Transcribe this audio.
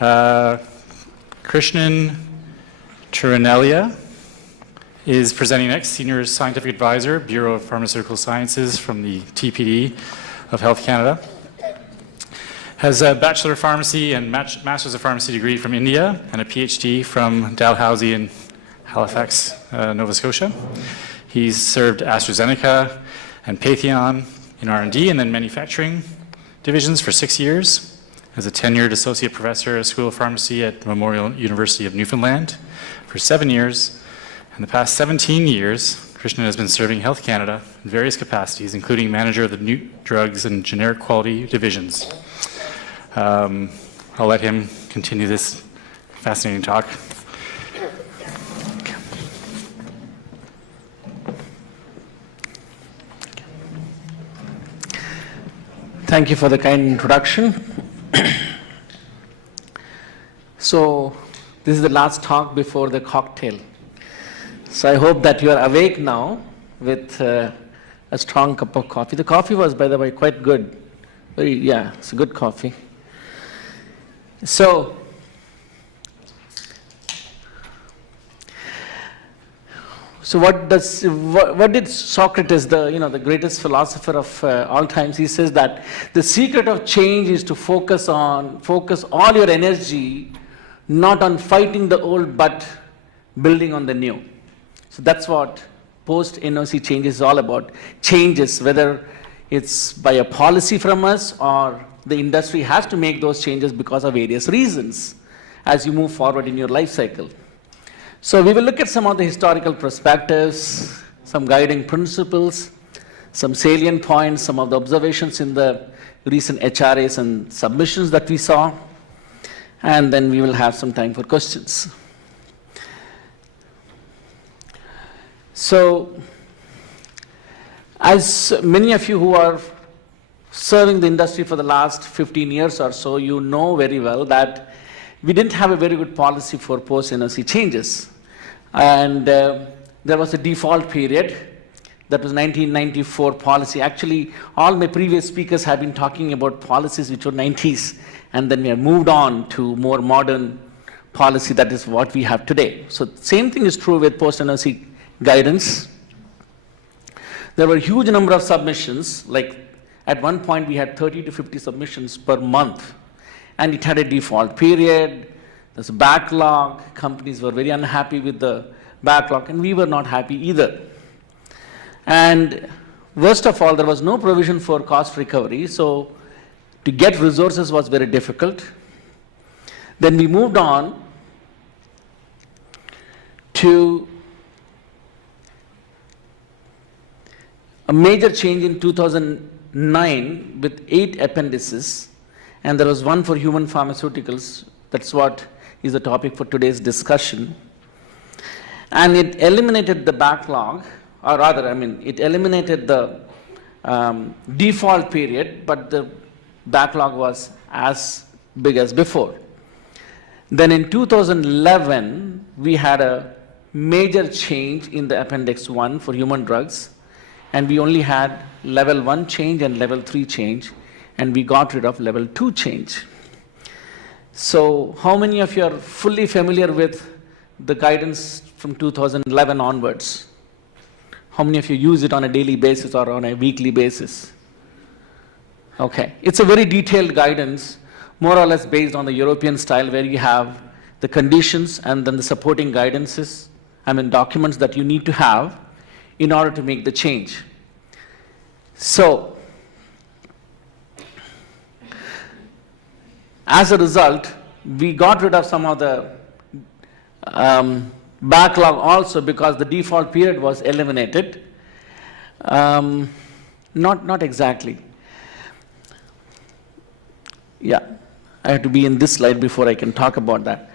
Krishnan Trirunella is presenting next, Senior Scientific Advisor, Bureau of Pharmaceutical Sciences from the TPD of Health Canada. Has a Bachelor of Pharmacy and Master's of Pharmacy degree from India and a Ph.D. from Dalhousie in Halifax, Nova Scotia. He's served AstraZeneca and Patheon in R&D and then manufacturing divisions for 6 years. As a tenured associate professor at School of Pharmacy at Memorial University of Newfoundland for 7 years. In the past 17 years, Krishnan has been serving Health Canada in various capacities, including manager of the new drugs and generic quality divisions. I'll let him continue this fascinating talk. Thank you for the kind introduction. So, this is the last talk before the cocktail. So I hope that you are awake now with a strong cup of coffee. The coffee was, by the way, quite good. It's a good coffee. So, what did Socrates, the greatest philosopher of all times, he says that the secret of change is to focus all your energy not on fighting the old but building on the new. So that's what post-NOC change is all about. Changes, whether it's by a policy from us or the industry has to make those changes because of various reasons as you move forward in your life cycle. So we will look at some of the historical perspectives, some guiding principles, some salient points, some of the observations in the recent HRAs and submissions that we saw, and then we will have some time for questions. So, as many of you who are serving the industry for the last 15 years or so, you know very well that we didn't have a very good policy for post-NOC changes. And there was a default period. That was 1994 policy. Actually, all my previous speakers have been talking about policies which were 90s, and then we have moved on to more modern policy. That is what we have today. So same thing is true with post-NOC guidance. There were a huge number of submissions. Like at one point we had 30 to 50 submissions per month, and it had a default period. There's a backlog. Companies were very unhappy with the backlog, and we were not happy either. And worst of all, there was no provision for cost recovery, so to get resources was very difficult. Then we moved on to a major change in 2009 with 8 appendices, and there was one for human pharmaceuticals. That's what is the topic for today's discussion. And it eliminated the backlog, or rather, it eliminated the default period, but the backlog was as big as before. Then in 2011, we had a major change in the Appendix 1 for human drugs, and we only had level 1 change and level 3 change, and we got rid of level 2 change. So how many of you are fully familiar with the guidance from 2011 onwards? How many of you use it on a daily basis or on a weekly basis? Okay, it's a very detailed guidance, more or less based on the European style, where you have the conditions and then the supporting guidances, documents that you need to have in order to make the change. So, as a result, we got rid of some of the backlog also because the default period was eliminated. Not exactly. Yeah, I have to be in this slide before I can talk about that.